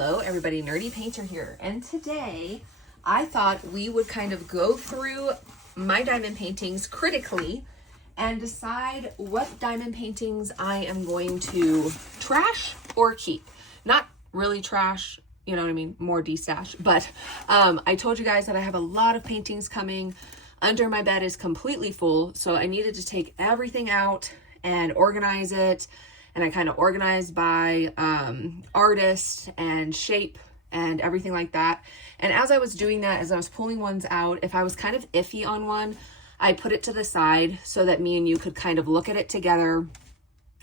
Hello everybody, Nerdy Painter here, and today I thought we would kind of go through my diamond paintings critically and decide what diamond paintings I am going to trash or keep. Not really trash, you know what I mean, more destash, but I told you guys that I have a lot of paintings coming. Under my bed is completely full, so I needed to take everything out and organize it. And I kind of organized by artist and shape and everything like that. And as I was doing that, as I was pulling ones out, if I was kind of iffy on one, I put it to the side so that me and you could kind of look at it together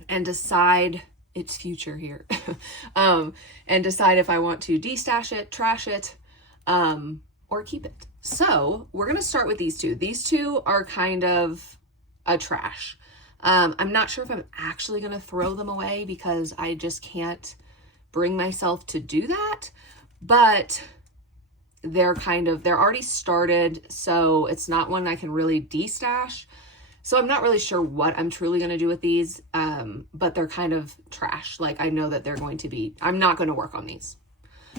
and decide its future here. And decide if I want to destash it, trash it, or keep it. So we're going to start with these two. These two are kind of a trash. I'm not sure if I'm actually going to throw them away because I just can't bring myself to do that, but they're already started. So it's not one I can really destash. So I'm not really sure what I'm truly going to do with these. But they're kind of trash. Like I know that they're going to be, I'm not going to work on these.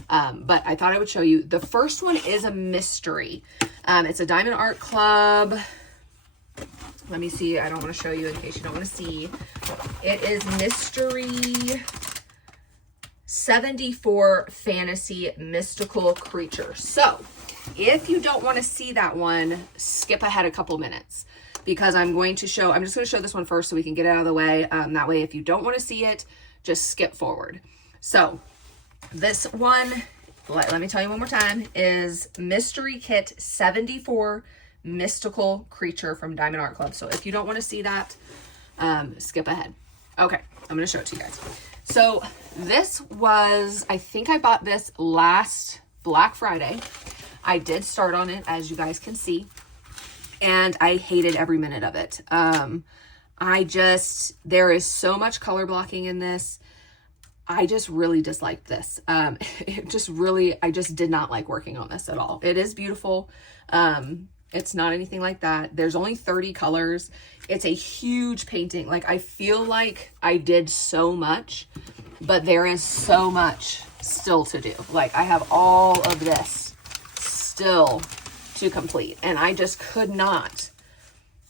But I thought I would show you. The first one is a mystery. It's a Diamond Art Club. Let me see. I don't want to show you in case you don't want to see. It is Mystery 74 Fantasy Mystical Creature. So if you don't want to see that one, skip ahead a couple minutes because I'm just going to show this one first so we can get it out of the way. That way, if you don't want to see it, just skip forward. So this one, let me tell you one more time, is Mystery Kit 74 Mystical Creature from Diamond Art Club. So if you don't want to see that, skip ahead. Okay, I'm going to show it to you guys. So this was, I think I bought this last Black Friday. I did start on it, as you guys can see, and I hated every minute of it. There is so much color blocking in this. I just really disliked this. I just did not like working on this at all. It is beautiful. It's not anything like that. There's only 30 colors. It's a huge painting. Like I feel like I did so much, but there is so much still to do. Like I have all of this still to complete, and I just could not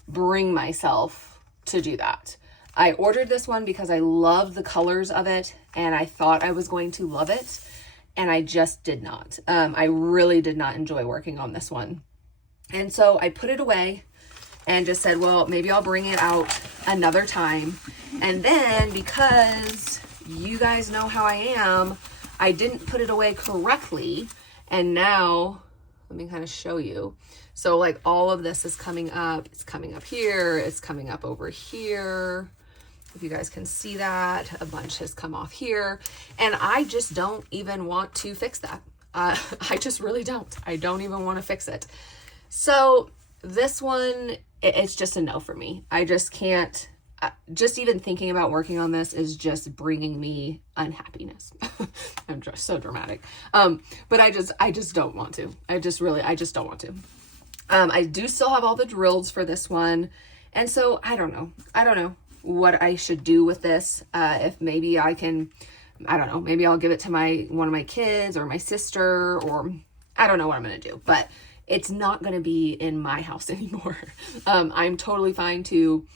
bring myself to do that. I ordered this one because I love the colors of it and I thought I was going to love it, and I just did not. I really did not enjoy working on this one. And so I put it away and just said, well, maybe I'll bring it out another time. And then because you guys know how I am, I didn't put it away correctly. And now let me kind of show you. So like all of this is coming up. It's coming up here. It's coming up over here. If you guys can see that, a bunch has come off here. And I just don't even want to fix that. I just really don't. I don't even want to fix it. So this one, it's just a no for me. I just can't, just even thinking about working on this is just bringing me unhappiness. I'm just so dramatic. But I just don't want to. I just don't want to. I do still have all the drills for this one. And so I don't know what I should do with this. If maybe I can, I don't know, maybe I'll give it to one of my kids or my sister, or I don't know what I'm going to do, but it's not going to be in my house anymore. I'm totally fine to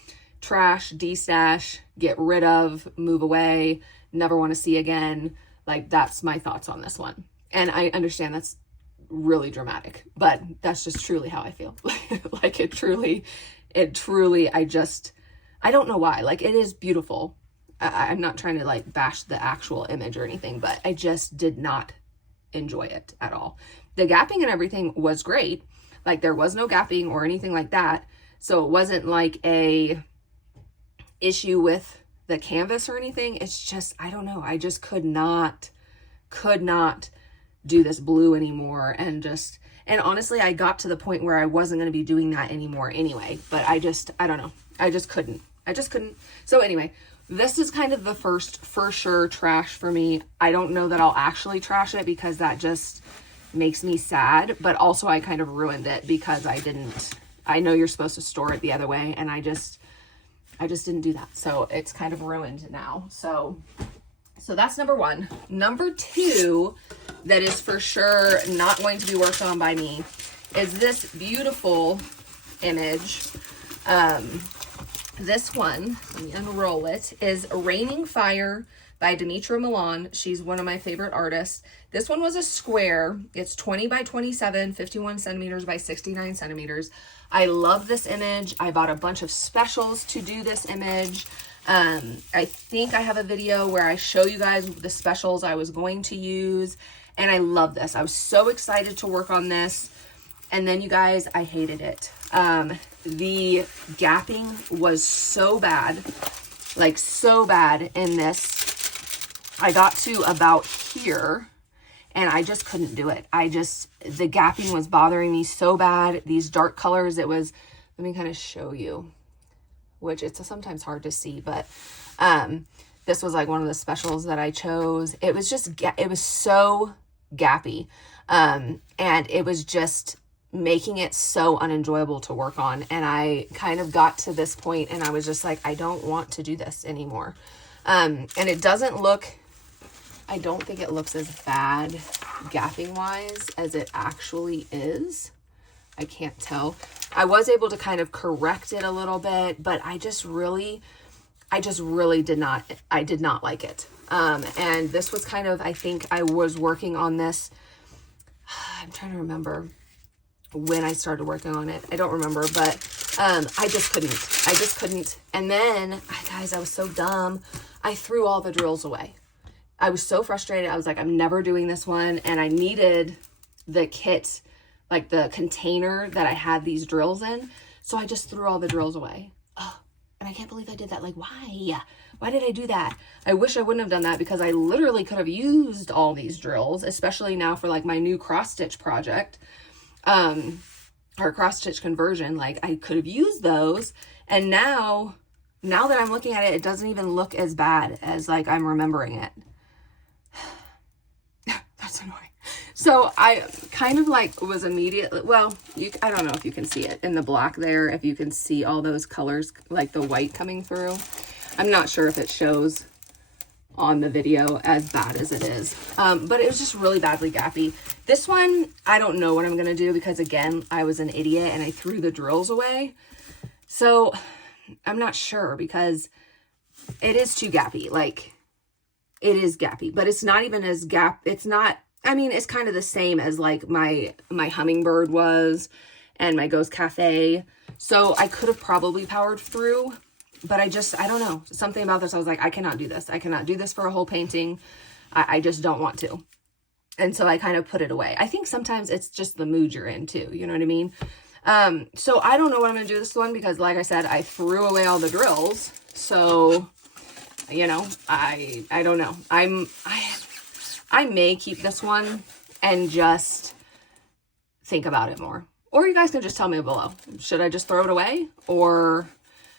trash, destash, get rid of, move away, never want to see again. Like that's my thoughts on this one. And I understand that's really dramatic, but that's just truly how I feel. Like it truly, I don't know why. Like it is beautiful. I'm not trying to like bash the actual image or anything, but I just did not enjoy it at all. The gapping and everything was great. Like there was no gapping or anything like that. So it wasn't like a issue with the canvas or anything. It's just, I don't know. I just could not do this blue anymore. And honestly, I got to the point where I wasn't going to be doing that anymore anyway, but I don't know. I just couldn't. So anyway, this is kind of the first for sure trash for me. I don't know that I'll actually trash it because that just makes me sad, but also I kind of ruined it because I know you're supposed to store it the other way, and I just didn't do that. So it's kind of ruined now. So So that's number one. Number two, that is for sure not going to be worked on by me, is this beautiful image. This one, let me unroll it, is Raining Fire by Demetra Milan. She's one of my favorite artists. This one was a square. It's 20 by 27, 51 centimeters by 69 centimeters. I love this image. I bought a bunch of specials to do this image. I think I have a video where I show you guys the specials I was going to use, and I love this. I was so excited to work on this, and then you guys, I hated it. The gapping was so bad, like so bad in this. I got to about here and I just couldn't do it. The gapping was bothering me so bad. These dark colors, it was, let me kind of show you, which it's sometimes hard to see, but this was like one of the specials that I chose. It was just, it was so gappy. And it was just making it so unenjoyable to work on. And I kind of got to this point and I was just like, I don't want to do this anymore. And it doesn't look, I don't think it looks as bad gapping wise as it actually is. I can't tell. I was able to kind of correct it a little bit, but I just really did not like it. And this was kind of, I think I was working on this. I'm trying to remember when I started working on it. I don't remember, but I just couldn't. And then, guys, I was so dumb. I threw all the drills away. I was so frustrated. I was like, I'm never doing this one. And I needed the kit, like the container that I had these drills in. So I just threw all the drills away. Oh, and I can't believe I did that. Like, why? Why did I do that? I wish I wouldn't have done that, because I literally could have used all these drills, especially now for like my new cross stitch project. Or cross stitch conversion, like I could have used those. And now that I'm looking at it, it doesn't even look as bad as like I'm remembering it. That's annoying. So I kind of like was immediately, well, I don't know if you can see it in the black there, if you can see all those colors, like the white coming through. I'm not sure if it shows on the video as bad as it is. But it was just really badly gappy. This one, I don't know what I'm going to do, because again, I was an idiot and I threw the drills away. So I'm not sure, because it is too gappy. Like, it is gappy, but it's not even as it's not, I mean, it's kind of the same as like my hummingbird was and my ghost cafe. So I could have probably powered through, but I don't know, something about this. I was like, I cannot do this. I cannot do this for a whole painting. I just don't want to. And so I kind of put it away. I think sometimes it's just the mood you're in too. You know what I mean? So I don't know what I'm going to do this one, because like I said, I threw away all the drills. So, you know, I don't know. I may keep this one and just think about it more. Or you guys can just tell me below. Should I just throw it away? Or,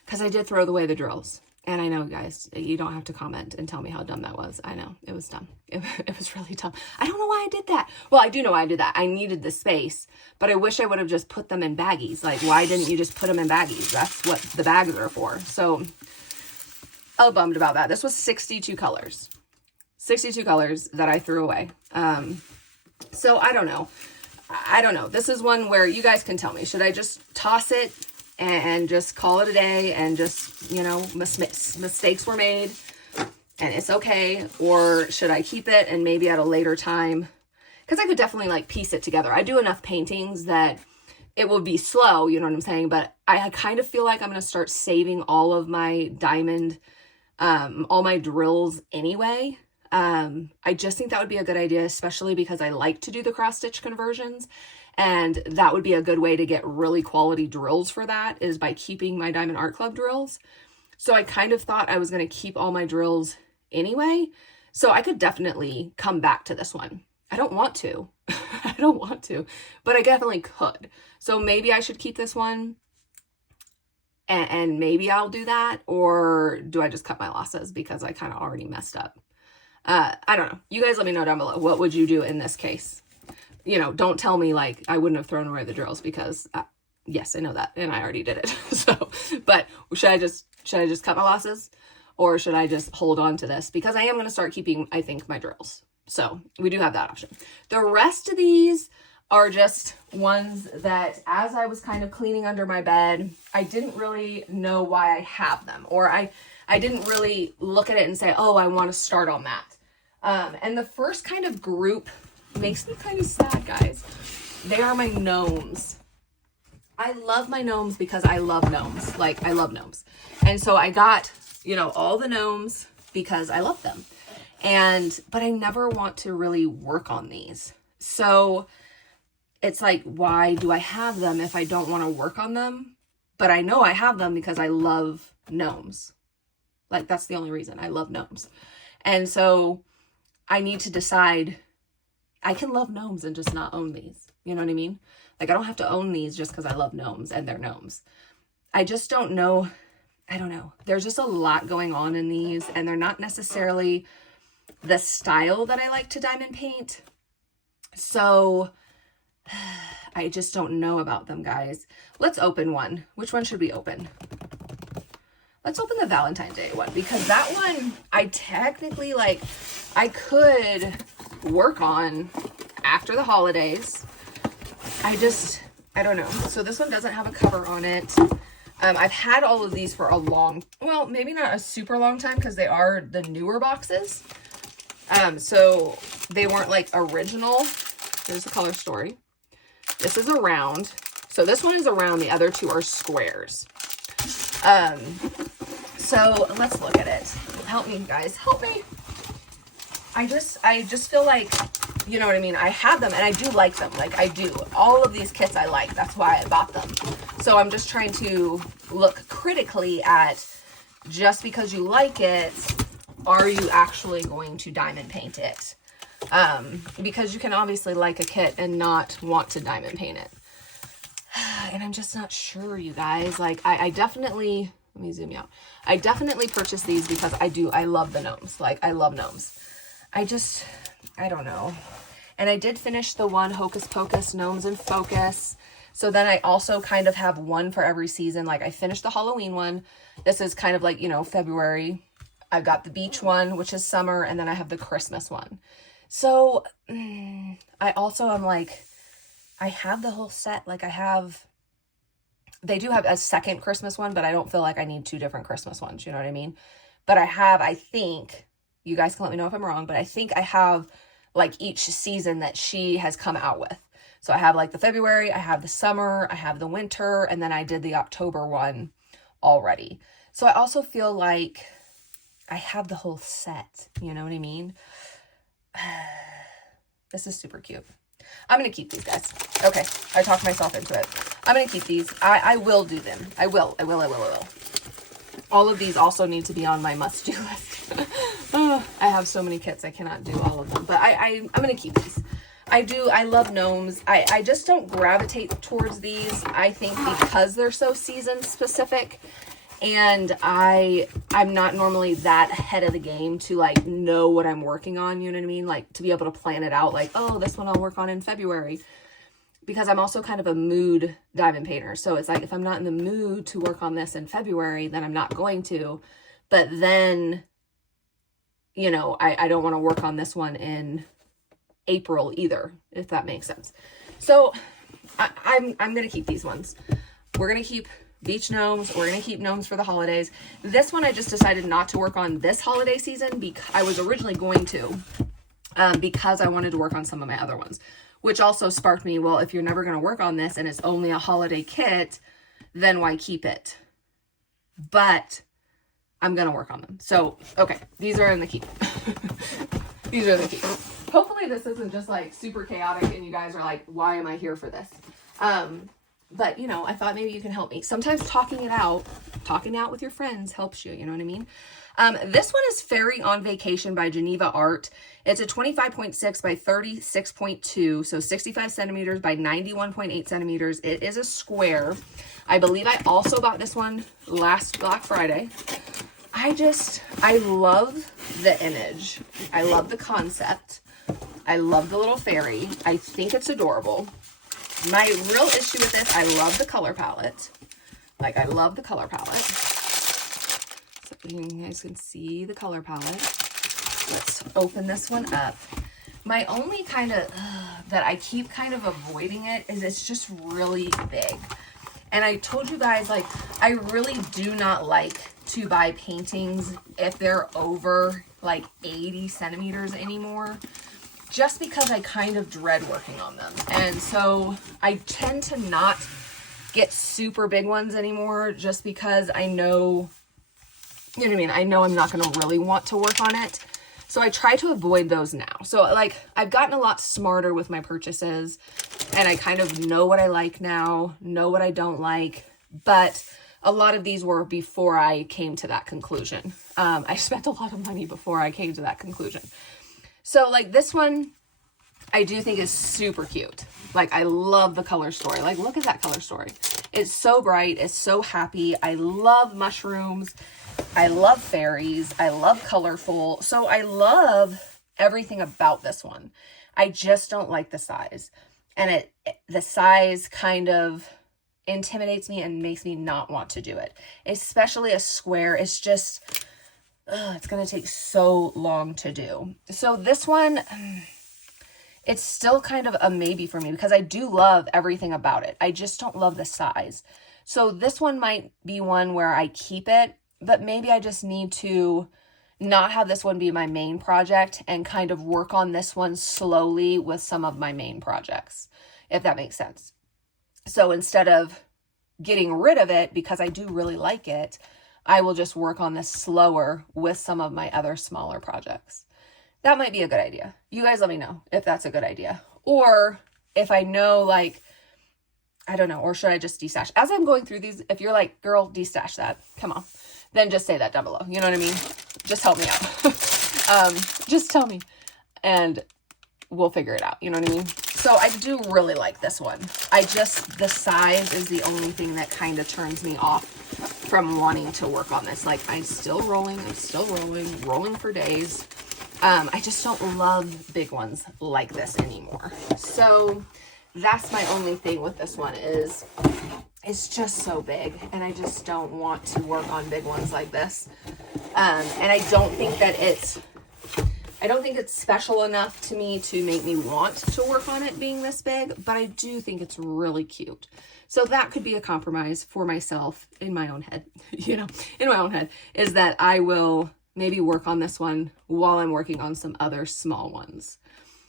because I did throw away the drills. And I know, guys, you don't have to comment and tell me how dumb that was. I know, it was dumb. It was really dumb. I don't know why I did that. Well, I do know why I did that. I needed the space, but I wish I would have just put them in baggies. Like, why didn't you just put them in baggies? That's what the bags are for. So, I was bummed about that. This was 62 colors. 62 colors that I threw away. So, I don't know. I don't know. This is one where you guys can tell me. Should I just toss it and just call it a day and just, you know, mistakes were made and it's okay? Or should I keep it and maybe at a later time? Because I could definitely like piece it together. I do enough paintings that it will be slow, you know what I'm saying? But I kind of feel like I'm going to start saving all of my diamond, all my drills anyway. I just think that would be a good idea, especially because I like to do the cross stitch conversions. And that would be a good way to get really quality drills for that, is by keeping my Diamond Art Club drills. So I kind of thought I was going to keep all my drills anyway. So I could definitely come back to this one. I don't want to. I don't want to, but I definitely could. So maybe I should keep this one and maybe I'll do that. Or do I just cut my losses because I kind of already messed up? I don't know. You guys let me know down below. What would you do in this case? You know, don't tell me like I wouldn't have thrown away the drills, because yes, I know that and I already did it. So, but should I just cut my losses, or should I just hold on to this? Because I am going to start keeping, I think, my drills. So we do have that option. The rest of these are just ones that as I was kind of cleaning under my bed, I didn't really know why I have them, or I didn't really look at it and say, oh, I want to start on that. And the first kind of group makes me kind of sad, guys. They are my gnomes. I love my gnomes because I love gnomes. Like, I love gnomes. And so I got, you know, all the gnomes because I love them. But I never want to really work on these. So it's like, why do I have them if I don't want to work on them? But I know I have them because I love gnomes. Like, that's the only reason. I love gnomes. And so I need to decide, I can love gnomes and just not own these. You know what I mean? Like, I don't have to own these just because I love gnomes and they're gnomes. I just don't know. I don't know. There's just a lot going on in these, and they're not necessarily the style that I like to diamond paint. So I just don't know about them, guys. Let's open one. Which one should we open? Let's open the Valentine's Day one, because that one I technically, like, I could work on after the holidays. I don't know. So this one doesn't have a cover on it. I've had all of these for a long, well, maybe not a super long time, because they are the newer boxes. So they weren't like original. Here's the color story. This is a round. So this one is a round. The other two are squares. So let's look at it. Help me, guys. Help me. I just feel like, you know what I mean? I have them and I do like them. Like, I do. All of these kits I like. That's why I bought them. So I'm just trying to look critically at, just because you like it, are you actually going to diamond paint it? Because you can obviously like a kit and not want to diamond paint it. And I'm just not sure, you guys. Like, I definitely, let me zoom you out. I definitely purchased these because I love the gnomes. Like, I love gnomes. I don't know. And I did finish the one Hocus Pocus Gnomes in Focus. So then I also kind of have one for every season. Like, I finished the Halloween one. This is kind of like, you know, February. I've got the beach one, which is summer. And then I have the Christmas one. So I also am like, I have the whole set. Like, they do have a second Christmas one, but I don't feel like I need two different Christmas ones. You know what I mean? But I think, you guys can let me know if I'm wrong, but I think I have like each season that she has come out with. So I have like the February, I have the summer, I have the winter, and then I did the October one already. So I also feel like I have the whole set. You know what I mean? This is super cute. I'm going to keep these, guys. Okay. I talked myself into it. I'm going to keep these. I will do them. I will. All of these also need to be on my must-do list. I have so many kits. I cannot do all of them. But I'm going to keep these. I love gnomes. I just don't gravitate towards these, I think, because they're so season specific. And I'm not normally that ahead of the game to like know what I'm working on, you know what I mean? Like, to be able to plan it out, like, oh, this one I'll work on in February. Because I'm also kind of a mood diamond painter. So it's like, if I'm not in the mood to work on this in February, then I'm not going to. But then, you know, I don't want to work on this one in April either, if that makes sense. So I'm going to keep these ones. We're going to keep beach gnomes. We're going to keep gnomes for the holidays. This one I just decided not to work on this holiday season, because I was originally going to, because I wanted to work on some of my other ones. Which also sparked me, well, if you're never going to work on this and it's only a holiday kit, then why keep it? But I'm going to work on them. So, okay, these are in the keep. These are in the keep. Hopefully this isn't just like super chaotic and you guys are like, why am I here for this? But, you know, I thought maybe you can help me. Sometimes talking out with your friends helps you, you know what I mean? This one is Fairy on Vacation by Geneva Art. It's a 25.6 by 36.2, so 65 centimeters by 91.8 centimeters. It is a square. I believe I also bought this one last Black Friday. I love the image. I love the concept. I love the little fairy. I think it's adorable. My real issue with this, I love the color palette. Like, I love the color palette. So you guys can see the color palette. Let's open this one up. My only kind of, that I keep kind of avoiding it is it's just really big. And I told you guys, like, I really do not like to buy paintings if they're over like 80 centimeters anymore, just because I kind of dread working on them. And so I tend to not get super big ones anymore, just because I know, you know what I mean? I know I'm not going to really want to work on it. So I try to avoid those now. So like I've gotten a lot smarter with my purchases, and I kind of know what I like now, know what I don't like, but a lot of these were before I came to that conclusion. I spent a lot of money before I came to that conclusion. So like this one, I do think is super cute. Like I love the color story. Like look at that color story. It's so bright. It's so happy. I love mushrooms. I love fairies. I love colorful. So I love everything about this one. I just don't like the size. And the size kind of intimidates me and makes me not want to do it. Especially a square. It's just, it's going to take so long to do. So this one, it's still kind of a maybe for me because I do love everything about it. I just don't love the size. So this one might be one where I keep it, but maybe I just need to not have this one be my main project and kind of work on this one slowly with some of my main projects, if that makes sense. So instead of getting rid of it because I do really like it, I will just work on this slower with some of my other smaller projects. That might be a good idea. You guys let me know if that's a good idea. Or if I know, like, I don't know, or should I just destash? As I'm going through these, if you're like, girl, destash that, come on, then just say that down below. You know what I mean? Just help me out. Just tell me and we'll figure it out. You know what I mean? So I do really like this one. The size is the only thing that kind of turns me off from wanting to work on this. Like I'm still rolling for days. I just don't love big ones like this anymore. So that's my only thing with this one is it's just so big and I just don't want to work on big ones like this. And I don't think it's special enough to me to make me want to work on it being this big, but I do think it's really cute. So that could be a compromise for myself in my own head, in my own head, is that I will maybe work on this one while I'm working on some other small ones.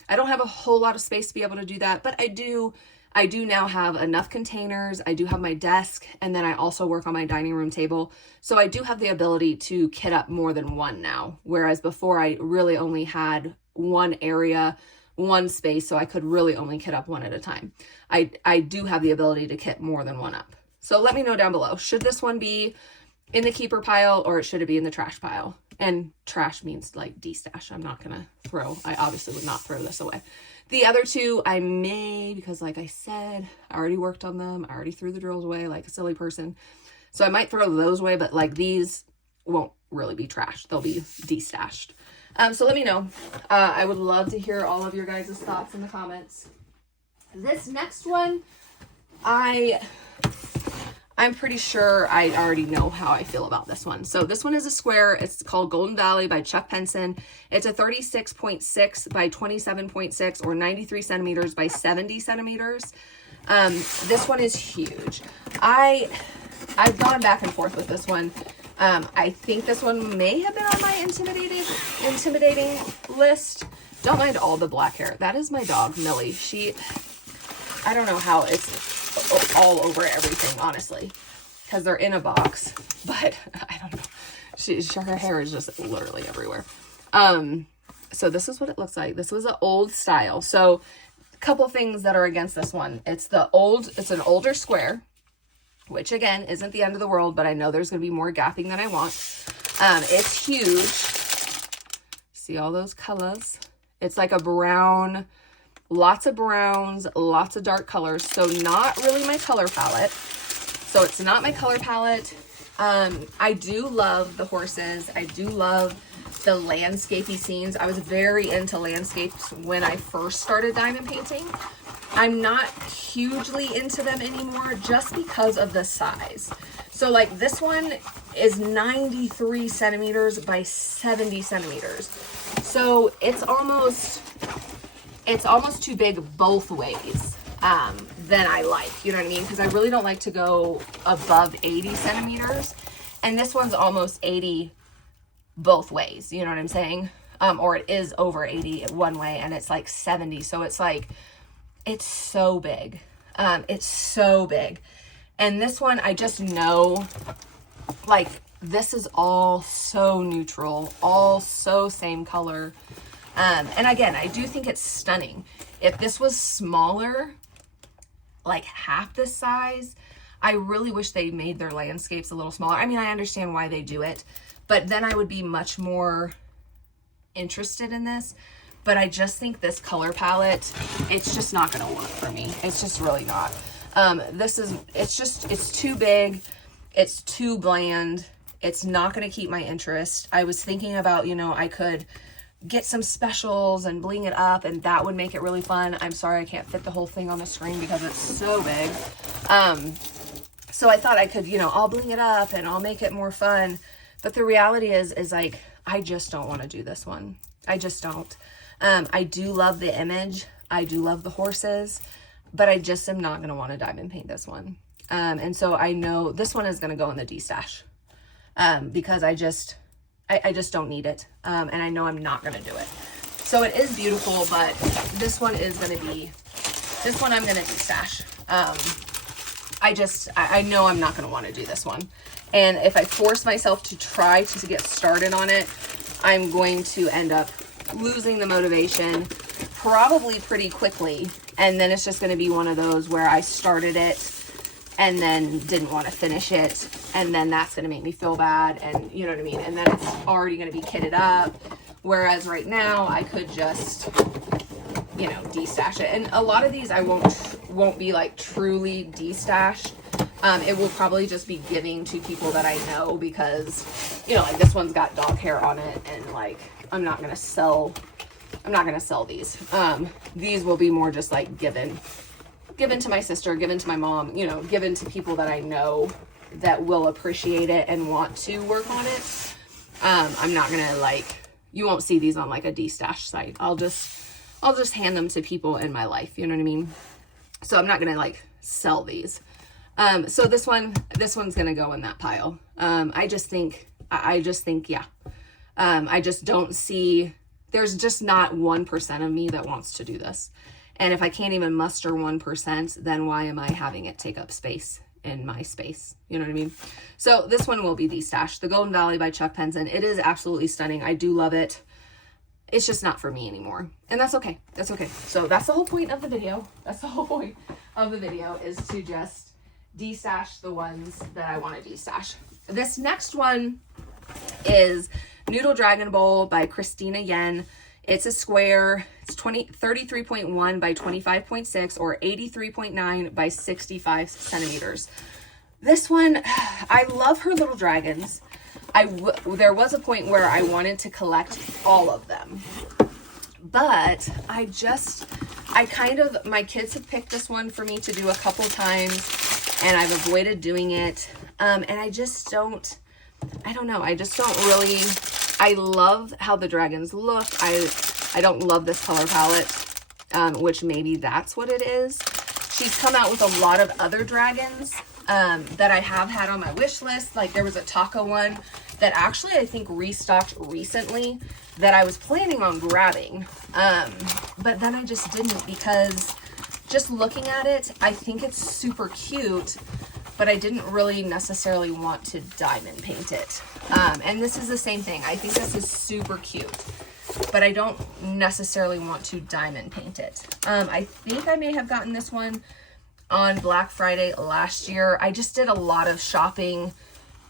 I don't have a whole lot of space to be able to do that, but I do now have enough containers. I do have my desk, and then I also work on my dining room table. So I do have the ability to kit up more than one now, whereas before I really only had one area, one space, so I could really only kit up one at a time. I do have the ability to kit more than one up. So let me know down below. Should this one be in the keeper pile or should it be in the trash pile? And trash means like destash. I'm not going to throw. I obviously would not throw this away. The other two I may, because like I said, I already worked on them. I already threw the drills away like a silly person. So I might throw those away, but like these won't really be trash. They'll be destashed. So let me know. I would love to hear all of your guys' thoughts in the comments. This next one, I'm pretty sure I already know how I feel about this one. So this one is a square. It's called Golden Valley by Chuck Penson. It's a 36.6 by 27.6 or 93 centimeters by 70 centimeters. This one is huge. I've gone back and forth with this one. I think this one may have been on my intimidating list. Don't mind all the black hair. That is my dog, Millie. I don't know how it's all over everything, honestly, because they're in a box, but I don't know. Her hair is just literally everywhere. So this is what it looks like. This was an old style. So a couple things that are against this one. It's an older square, which again, isn't the end of the world, but I know there's going to be more gapping than I want. It's huge. See all those colors? It's like a brown, lots of browns, lots of dark colors. So not really my color palette. So it's not my color palette. I do love the horses. I do love the landscapey scenes. I was very into landscapes when I first started diamond painting. I'm not hugely into them anymore just because of the size. So like this one is 93 centimeters by 70 centimeters. So it's almost too big both ways than I like, you know what I mean? Because I really don't like to go above 80 centimeters. And this one's almost 80 both ways, you know what I'm saying? Or it is over 80 one way and it's like 70. So it's like, it's so big. It's so big. And this one, I just know, like, this is all so neutral, all so same color. And again, I do think it's stunning. If this was smaller, like half this size, I really wish they made their landscapes a little smaller. I mean, I understand why they do it, but then I would be much more interested in this. But I just think this color palette, it's just not going to work for me. It's just really not. It's too big. It's too bland. It's not going to keep my interest. I was thinking about, you know, I could get some specials and bling it up and that would make it really fun. I'm sorry I can't fit the whole thing on the screen because it's so big. So I thought I could, you know, I'll bling it up and I'll make it more fun. But the reality is like, I just don't want to do this one. I just don't. I do love the image. I do love the horses, but I just am not going to want to diamond paint this one. And so I know this one is going to go in the destash because I just don't need it. And I know I'm not going to do it. So it is beautiful, but this one is going to be, this one I'm going to destash. I know I'm not going to want to do this one. And if I force myself to try to get started on it, I'm going to end up losing the motivation probably pretty quickly. And then it's just going to be one of those where I started it and then didn't want to finish it. And then that's going to make me feel bad. And you know what I mean? And then it's already going to be kitted up. Whereas right now I could just, you know, destash it. And a lot of these I won't be like truly destashed. It will probably just be giving to people that I know because, you know, like this one's got dog hair on it and like, I'm not going to sell these. These will be more just like given to my sister, given to my mom, you know, given to people that I know that will appreciate it and want to work on it. I'm not going to like, you won't see these on like a destash site. I'll just hand them to people in my life. You know what I mean? So I'm not going to like sell these. So this one's going to go in that pile. I just think, yeah. I just don't see, there's just not 1% of me that wants to do this. And if I can't even muster 1%, then why am I having it take up space in my space? You know what I mean? So this one will be Destash, the Golden Valley by Chuck Penson. It is absolutely stunning. I do love it. It's just not for me anymore. And that's okay. That's okay. So that's the whole point of the video. That's the whole point of the video, is to just destash the ones that I want to destash. This next one is Noodle Dragon Bowl by Christina Yen. It's a square. It's 33.1 by 25.6 or 83.9 by 65 centimeters. This one, I love her little dragons. There was a point where I wanted to collect all of them, but my kids have picked this one for me to do a couple times and I've avoided doing it. And I don't know. I just don't really, I love how the dragons look. I don't love this color palette, which maybe that's what it is. She's come out with a lot of other dragons that I have had on my wish list. Like there was a taco one that actually I think restocked recently that I was planning on grabbing. But then I just didn't, because just looking at it, I think it's super cute, but I didn't really necessarily want to diamond paint it. And this is the same thing. I think this is super cute, but I don't necessarily want to diamond paint it. I think I may have gotten this one on Black Friday last year. I just did a lot of shopping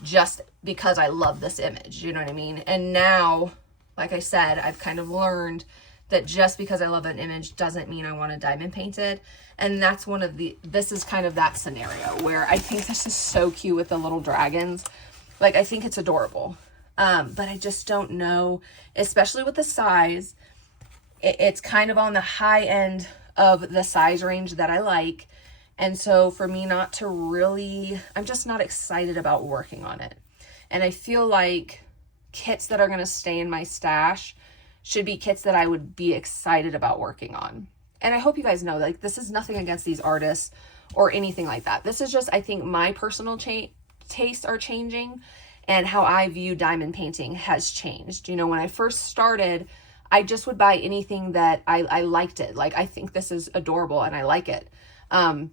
just because I love this image, you know what I mean? And now, like I said, I've kind of learned that just because I love an image doesn't mean I want to diamond paint it. And that's this is kind of that scenario where I think this is so cute with the little dragons. Like, I think it's adorable. But I just don't know, especially with the size. It's kind of on the high end of the size range that I like. And so for me not to really, I'm just not excited about working on it. And I feel like kits that are going to stay in my stash should be kits that I would be excited about working on. And I hope you guys know, like, this is nothing against these artists or anything like that. This is just, I think my personal tastes are changing, and how I view diamond painting has changed. You know, when I first started, I just would buy anything that I liked it. Like, I think this is adorable and I like it. And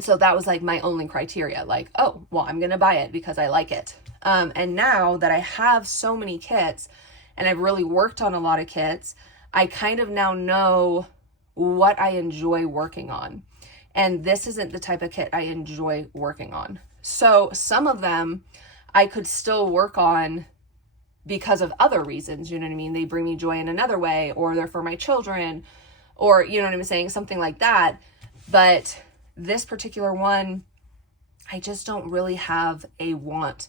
so that was like my only criteria. Like, oh, well, I'm going to buy it because I like it. And now that I have so many kits and I've really worked on a lot of kits, I kind of now know what I enjoy working on. And this isn't the type of kit I enjoy working on. So some of them I could still work on because of other reasons, you know what I mean? They bring me joy in another way, or they're for my children, or, you know what I'm saying? Something like that. But this particular one, I just don't really have a want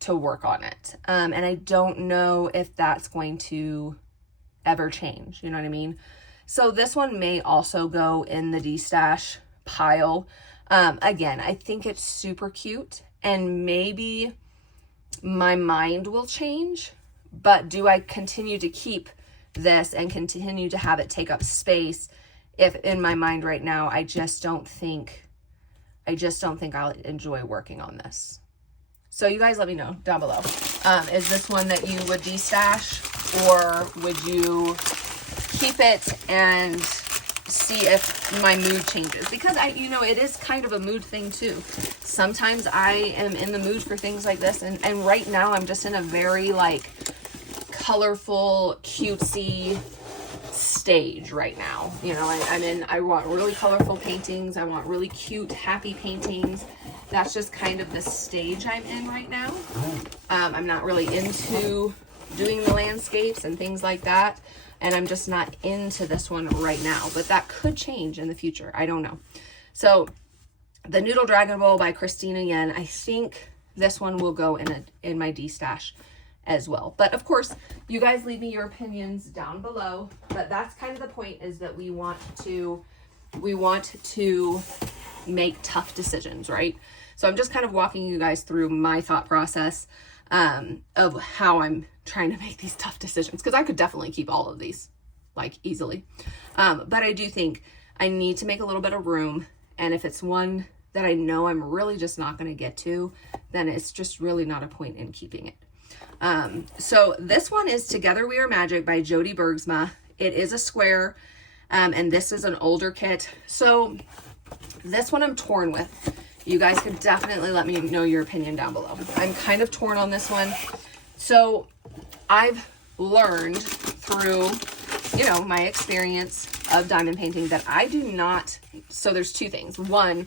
to work on it. And I don't know if that's going to ever change, you know what I mean? So this one may also go in the destash pile. Again, I think it's super cute, and maybe my mind will change, but do I continue to keep this and continue to have it take up space if in my mind right now I just don't think I'll enjoy working on this? So you guys let me know down below. Is this one that you would destash, or would you keep it and see if my mood changes? Because it is kind of a mood thing too. Sometimes I am in the mood for things like this, and right now I'm just in a very like colorful, cutesy stage right now. You know, I want really colorful paintings. I want really cute, happy paintings. That's just kind of the stage I'm in right now. I'm not really into doing the landscapes and things like that. And I'm just not into this one right now, but that could change in the future. I don't know. So the Noodle Dragon Bowl by Christina Yen, I think this one will go in my destash as well. But of course, you guys leave me your opinions down below. But that's kind of the point, is that we want to make tough decisions, right? So I'm just kind of walking you guys through my thought process of how I'm trying to make these tough decisions, because I could definitely keep all of these like easily. But I do think I need to make a little bit of room. And if it's one that I know I'm really just not going to get to, then it's just really not a point in keeping it. So this one is Together We Are Magic by Jody Bergsma. It is a square, and this is an older kit. So this one I'm torn with. You guys could definitely let me know your opinion down below. I'm kind of torn on this one. So I've learned through, my experience of diamond painting that I do not, so there's two things. One,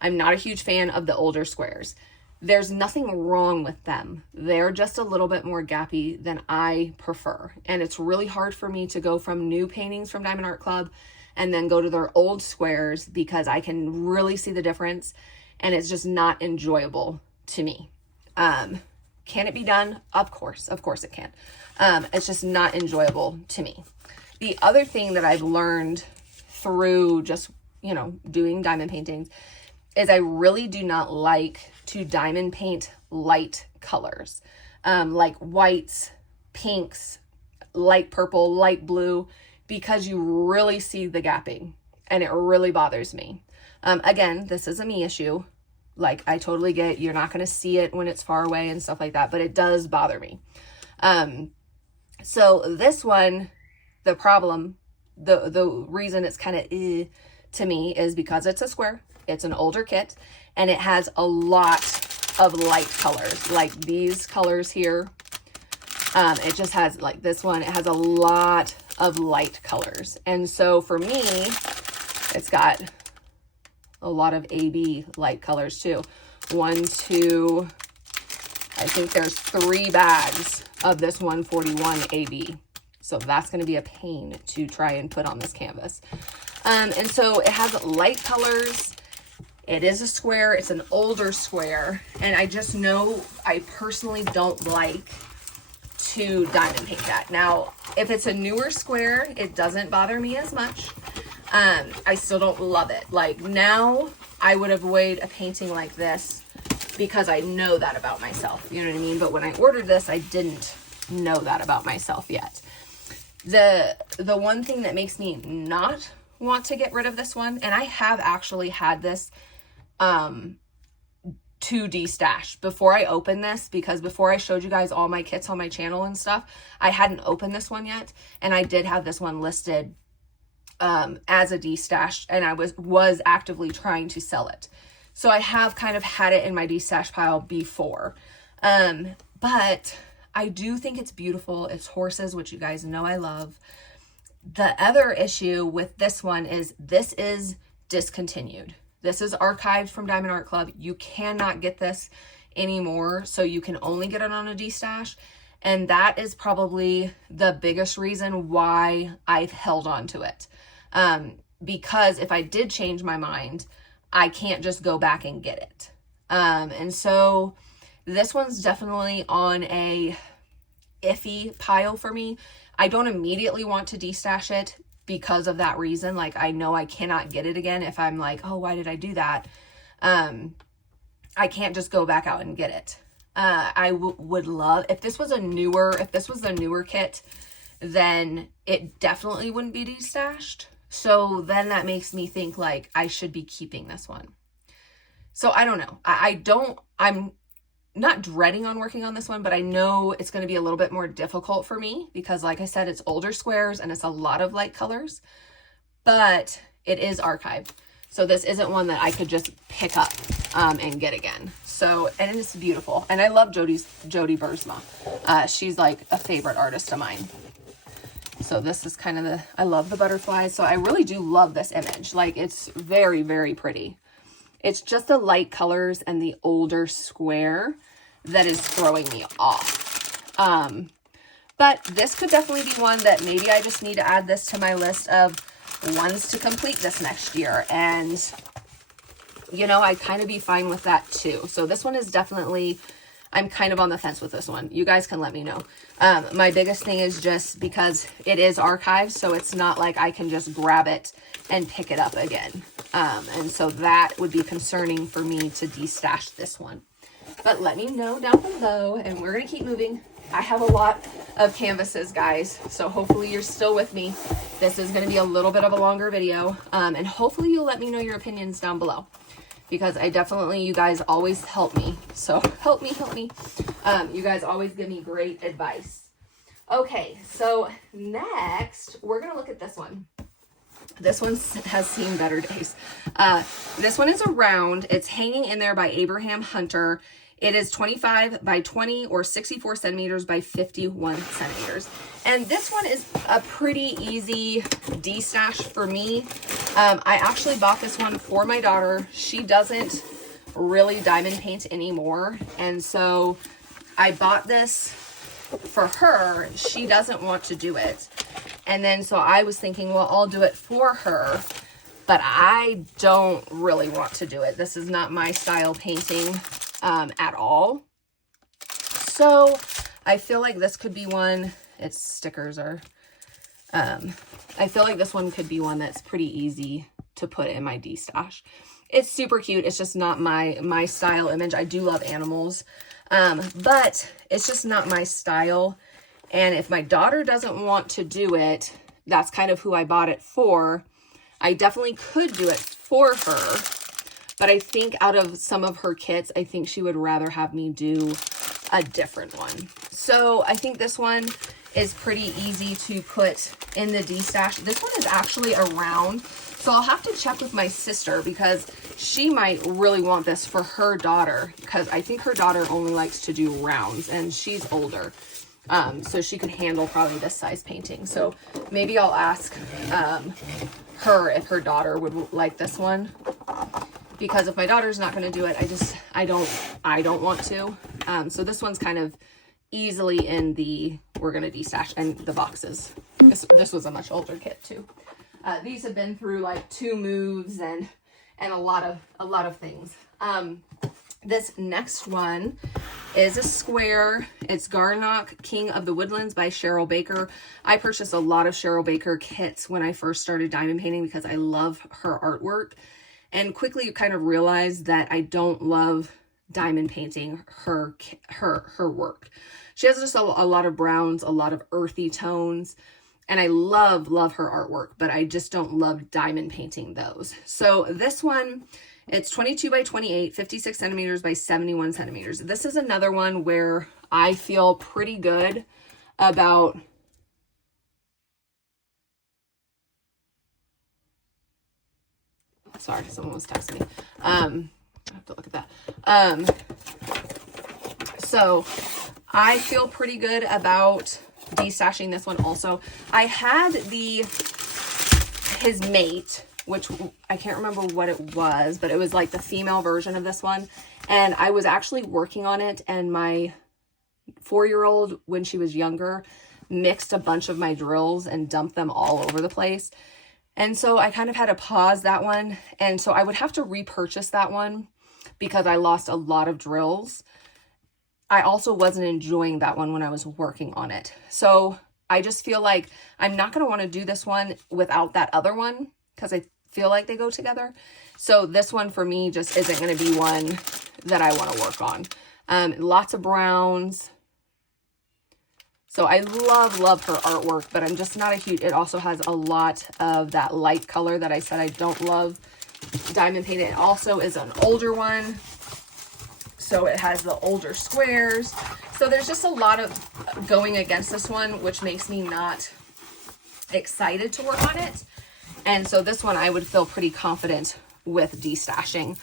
I'm not a huge fan of the older squares. There's nothing wrong with them. They're just a little bit more gappy than I prefer. And it's really hard for me to go from new paintings from Diamond Art Club and then go to their old squares, because I can really see the difference, and it's just not enjoyable to me. Can it be done? Of course it can. It's just not enjoyable to me. The other thing that I've learned through just, doing diamond paintings is I really do not like to diamond paint light colors, like whites, pinks, light purple, light blue, because you really see the gapping and it really bothers me. Again, this is a me issue. Like, I totally get you're not going to see it when it's far away and stuff like that, but it does bother me. So this one, the problem, the reason it's kind of to me is because it's a square, it's an older kit, and it has a lot of light colors, like these colors here. It just has, like this one, it has a lot of light colors. And so for me, it's got a lot of AB light colors too. 1, 2, I think there's 3 bags of this 141 AB. So that's going to be a pain to try and put on this canvas. And so it has light colors. It is a square. It's an older square. And I just know I personally don't like to diamond paint that. Now, if it's a newer square, it doesn't bother me as much. I still don't love it. Like now I would avoid a painting like this because I know that about myself, you know what I mean? But when I ordered this, I didn't know that about myself yet. The one thing that makes me not want to get rid of this one, and I have actually had this to destash before I opened this, because before I showed you guys all my kits on my channel and stuff, I hadn't opened this one yet, and I did have this one listed as a destash, and I was actively trying to sell it. So I have kind of had it in my destash pile before. But I do think it's beautiful. It's horses, which you guys know I love. The other issue with this one is this is discontinued. This is archived from Diamond Art Club. You cannot get this anymore. So you can only get it on a destash. And that is probably the biggest reason why I've held on to it. Because if I did change my mind, I can't just go back and get it. And so this one's definitely on a iffy pile for me. I don't immediately want to destash it because of that reason. Like, I know I cannot get it again if I'm like, oh, why did I do that? I can't just go back out and get it. I would love, if this was the newer kit, then it definitely wouldn't be destashed. So then that makes me think like I should be keeping this one. So I don't know. I'm not dreading on working on this one, but I know it's going to be a little bit more difficult for me because, like I said, it's older squares and it's a lot of light colors, but it is archived. So this isn't one that I could just pick up and get again. So, and it's beautiful. And I love Jody Bursma. She's like a favorite artist of mine. So this is kind of I love the butterflies. So I really do love this image. Like, it's very, very pretty. It's just the light colors and the older square that is throwing me off. But this could definitely be one that maybe I just need to add this to my list of ones to complete this next year. And, you know, I'd kind of be fine with that too. So this one is definitely, I'm kind of on the fence with this one. You guys can let me know. My biggest thing is just because it is archived, so it's not like I can just grab it and pick it up again. And so that would be concerning for me to destash this one. But let me know down below, and we're going to keep moving. I have a lot of canvases, guys, so hopefully you're still with me. This is going to be a little bit of a longer video, and hopefully you'll let me know your opinions down below, because I definitely, you guys always help me. So help me. You guys always give me great advice. Okay, so next we're going to look at this one. This one has seen better days. This one is a round. It's hanging in there by Abraham Hunter. It is 25 by 20 or 64 centimeters by 51 centimeters. And this one is a pretty easy destash for me. I actually bought this one for my daughter. She doesn't really diamond paint anymore. And so I bought this for her. She doesn't want to do it. And then so I was thinking, well, I'll do it for her, but I don't really want to do it. This is not my style painting at all. So I feel like this could be one, its stickers are, I feel like this one could be one that's pretty easy to put in my destash. It's super cute. It's just not my style image. I do love animals, but it's just not my style. And if my daughter doesn't want to do it, that's kind of who I bought it for. I definitely could do it for her, but I think out of some of her kits, I think she would rather have me do a different one. So I think this one is pretty easy to put in the destash. This one is actually a round, so I'll have to check with my sister because she might really want this for her daughter, because I think her daughter only likes to do rounds and she's older. So she could handle probably this size painting. So maybe I'll ask her if her daughter would like this one, because if my daughter's not going to do it, I don't want to. So this one's kind of easily in the, we're going to destash, and the boxes. This was a much older kit too. These have been through like 2 moves and a lot of things. This next one is a square. It's Garnock King of the Woodlands by Cheryl Baker. I purchased a lot of Cheryl Baker kits when I first started diamond painting because I love her artwork, and quickly kind of realized that I don't love diamond painting her work. She has just a lot of browns, a lot of earthy tones, and I love her artwork, but I just don't love diamond painting those. So this one, it's 22 by 28, 56 centimeters by 71 centimeters. This is another one where I feel pretty good about sorry, someone was texting me. I have to look at that. So I feel pretty good about destashing this one also. I had his mate, which I can't remember what it was, but it was like the female version of this one. And I was actually working on it, and my 4-year-old, when she was younger, mixed a bunch of my drills and dumped them all over the place. And so I kind of had to pause that one. And so I would have to repurchase that one because I lost a lot of drills. I also wasn't enjoying that one when I was working on it. So I just feel like I'm not going to want to do this one without that other one because I feel like they go together. So this one for me just isn't going to be one that I want to work on. Lots of browns. So I love her artwork, but I'm just not a huge, it also has a lot of that light color that I said I don't love diamond paint. It also is an older one. So it has the older squares. So there's just a lot of going against this one, which makes me not excited to work on it. And so this one I would feel pretty confident with destashing.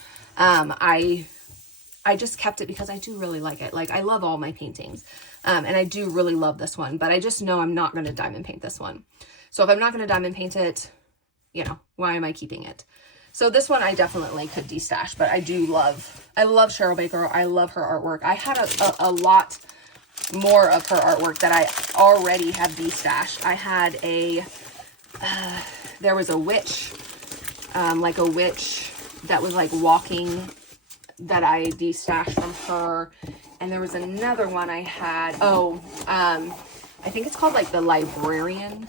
I just kept it because I do really like it. Like, I love all my paintings. And I do really love this one, but I just know I'm not going to diamond paint this one. So if I'm not going to diamond paint it, you know, why am I keeping it? So this one I definitely could destash, but I love Cheryl Baker. I love her artwork. I had a lot more of her artwork that I already have destashed. I had there was a witch, like a witch that was like walking that I destashed from her. And there was another one I had. I think it's called like the librarian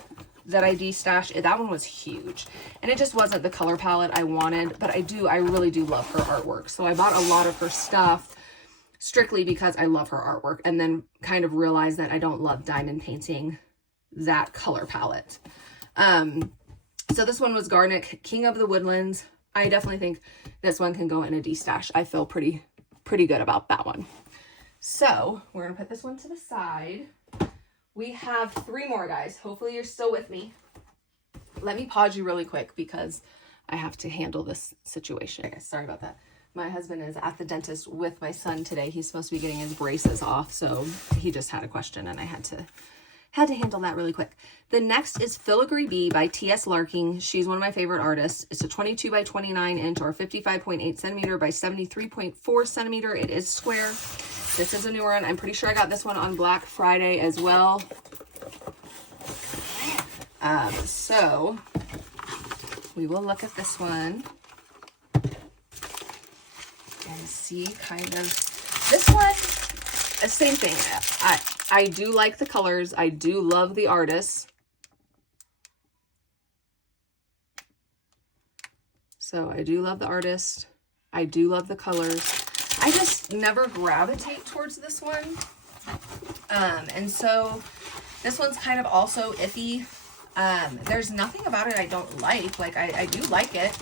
that I destashed. That one was huge. And it just wasn't the color palette I wanted, but I really do love her artwork. So I bought a lot of her stuff strictly because I love her artwork, and then kind of realized that I don't love diamond painting that color palette. So this one was Garnock King of the Woodlands. I definitely think this one can go in a destash. I feel pretty good about that one. So we're going to put this one to the side. We have 3 more, guys. Hopefully you're still with me. Let me pause you really quick because I have to handle this situation. Okay, sorry about that. My husband is at the dentist with my son today. He's supposed to be getting his braces off, so he just had a question and I had to handle that really quick. The next is Filigree Bee by T.S. Larking. She's one of my favorite artists. It's a 22 by 29 inch or 55.8 centimeter by 73.4 centimeter. It is square. This is a newer one. I'm pretty sure I got this one on Black Friday as well. So we will look at this one and see kind of this one. Same thing. I do like the colors. I do love the artists. So I do love the artist. I do love the colors. I just never gravitate towards this one. And so this one's kind of also iffy. There's nothing about it I don't like. Like, I do like it.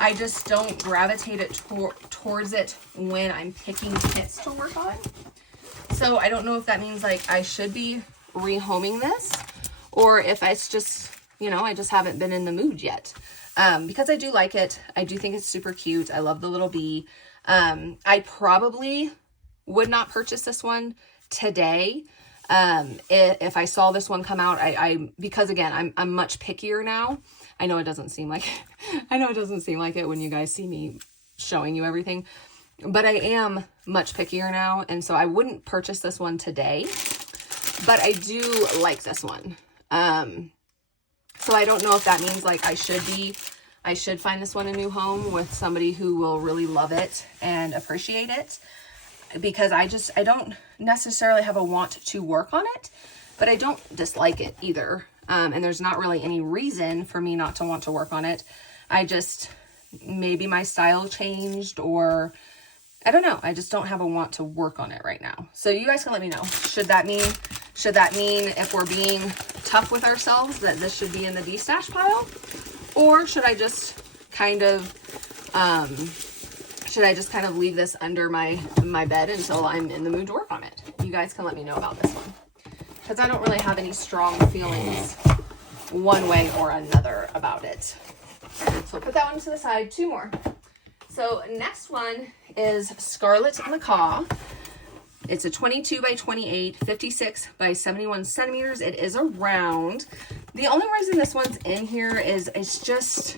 I just don't gravitate it towards it when I'm picking kits to work on. So I don't know if that means like I should be rehoming this, or if it's just, you know, I just haven't been in the mood yet. Because I do like it. I do think it's super cute. I love the little bee. I probably would not purchase this one today. If I saw this one come out, because again, I'm much pickier now. I know it doesn't seem like, it when you guys see me showing you everything, but I am much pickier now. And so I wouldn't purchase this one today, but I do like this one. So I don't know if that means like I should find this one a new home with somebody who will really love it and appreciate it. because I don't necessarily have a want to work on it, but I don't dislike it either. And there's not really any reason for me not to want to work on it. I just, maybe my style changed, or I don't know. I just don't have a want to work on it right now. So you guys can let me know. Should that mean if we're being tough with ourselves that this should be in the destash pile? Or should I just kind of, leave this under my bed until I'm in the mood to work on it? You guys can let me know about this one, because I don't really have any strong feelings one way or another about it. So I'll put that one to the side. 2 more. So next one is Scarlet Macaw. It's a 22 by 28, 56 by 71 centimeters. It is a round. The only reason this one's in here is it's just,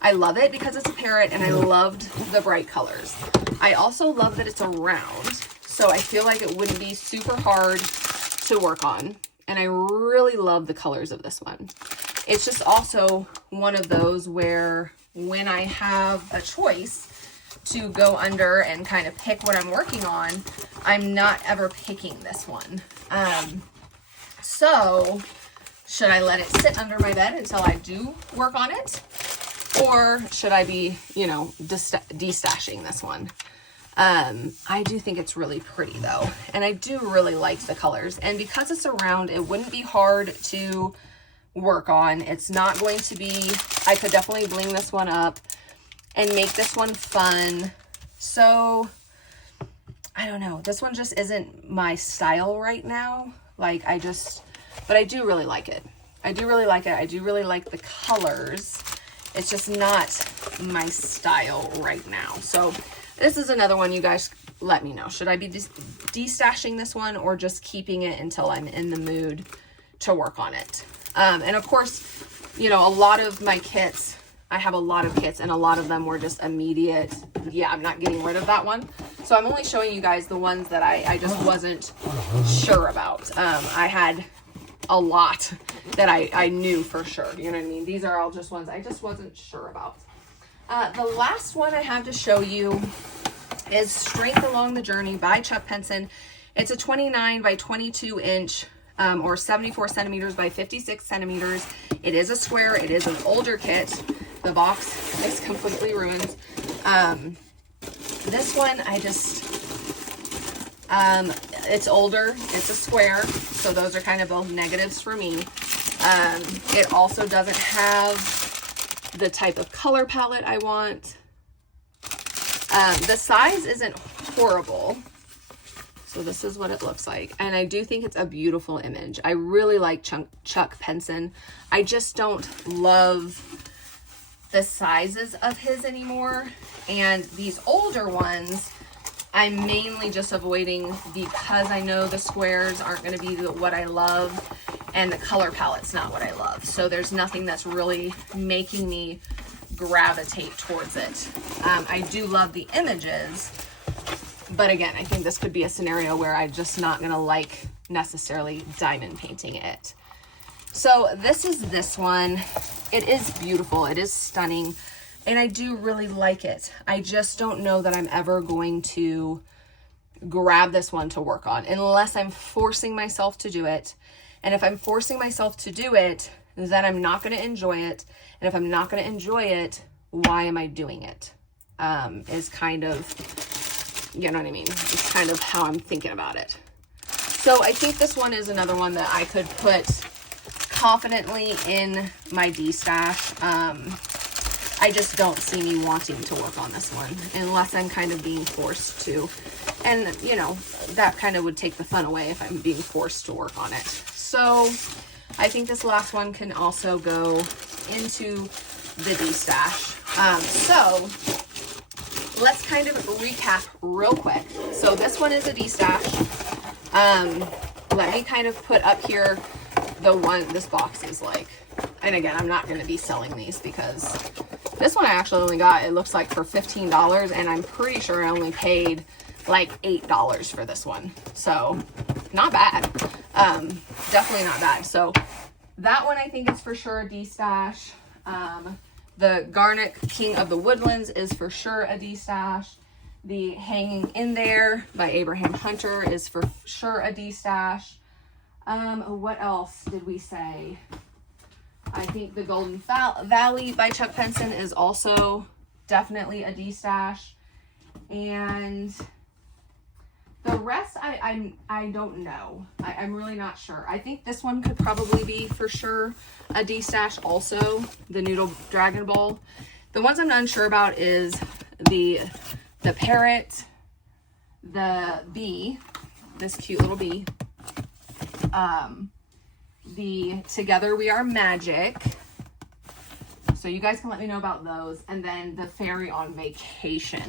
I love it because it's a parrot, and I loved the bright colors. I also love that it's a round, so I feel like it wouldn't be super hard to work on. And I really love the colors of this one. It's just also one of those where when I have a choice to go under and kind of pick what I'm working on, I'm not ever picking this one. So should I let it sit under my bed until I do work on it? Or should I be, you know, destashing this one? I do think it's really pretty though. And I do really like the colors. And because it's a round, it wouldn't be hard to work on. It's not going to be, I could definitely bling this one up and make this one fun. So I don't know. This one just isn't my style right now. Like but I do really like it. I do really like it. I do really like the colors. It's just not my style right now. So this is another one. You guys let me know. Should I be destashing this one or just keeping it until I'm in the mood to work on it? And of course, you know, a lot of my kits, I have a lot of kits, and a lot of them were just immediate. Yeah, I'm not getting rid of that one. So I'm only showing you guys the ones that I just wasn't sure about. I had a lot that I knew for sure. You know what I mean? These are all just ones I just wasn't sure about. The last one I have to show you is Strength Along the Journey by Chuck Penson. It's a 29 by 22 inch or 74 centimeters by 56 centimeters. It is a square. It is an older kit. The box is completely ruined. This one, it's older. It's a square. So those are kind of both negatives for me. It also doesn't have the type of color palette I want. The size isn't horrible. So this is what it looks like. And I do think it's a beautiful image. I really like Chuck Penson. I just don't love the sizes of his anymore. And these older ones, I'm mainly just avoiding because I know the squares aren't going to be what I love, and the color palette's not what I love. So there's nothing that's really making me gravitate towards it. I do love the images, but again, I think this could be a scenario where I'm just not going to like necessarily diamond painting it. So this is this one. It is beautiful. It is stunning. And I do really like it. I just don't know that I'm ever going to grab this one to work on unless I'm forcing myself to do it. And if I'm forcing myself to do it, then I'm not going to enjoy it. And if I'm not going to enjoy it, why am I doing it? Is kind of, you know what I mean? It's kind of how I'm thinking about it. So I think this one is another one that I could put confidently in my D-stash. I just don't see me wanting to work on this one unless I'm kind of being forced to. And, you know, that kind of would take the fun away if I'm being forced to work on it. So I think this last one can also go into the D-stash. So let's kind of recap real quick. So this one is a D-stash. Let me kind of put up here the one this box is like. And again, I'm not going to be selling these because this one I actually only got, it looks like, for $15, and I'm pretty sure I only paid like $8 for this one. So not bad. Definitely not bad. So that one I think is for sure a D-stash. The Garnet King of the Woodlands is for sure a D-stash. The Hanging in There by Abraham Hunter is for sure a destash. What else did we say? I think the Golden Valley by Chuck Penson is also definitely a destash. And the rest, I don't know. I'm really not sure. I think this one could probably be for sure a destash also, the Noodle Dragon Ball. The ones I'm unsure about is the parrot, the bee, this cute little bee, the Together We Are Magic. So you guys can let me know about those. And then the Fairy on Vacation.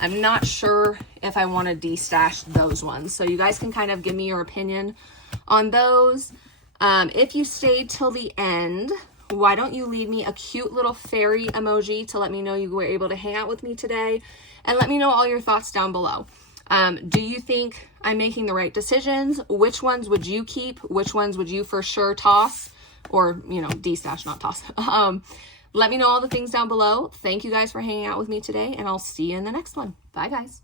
I'm not sure if I want to destash those ones. So you guys can kind of give me your opinion on those. If you stayed till the end, why don't you leave me a cute little fairy emoji to let me know you were able to hang out with me today, and let me know all your thoughts down below. Do you think I'm making the right decisions? Which ones would you keep? Which ones would you for sure toss? Or, you know, destash, not toss. Let me know all the things down below. Thank you guys for hanging out with me today, and I'll see you in the next one. Bye, guys.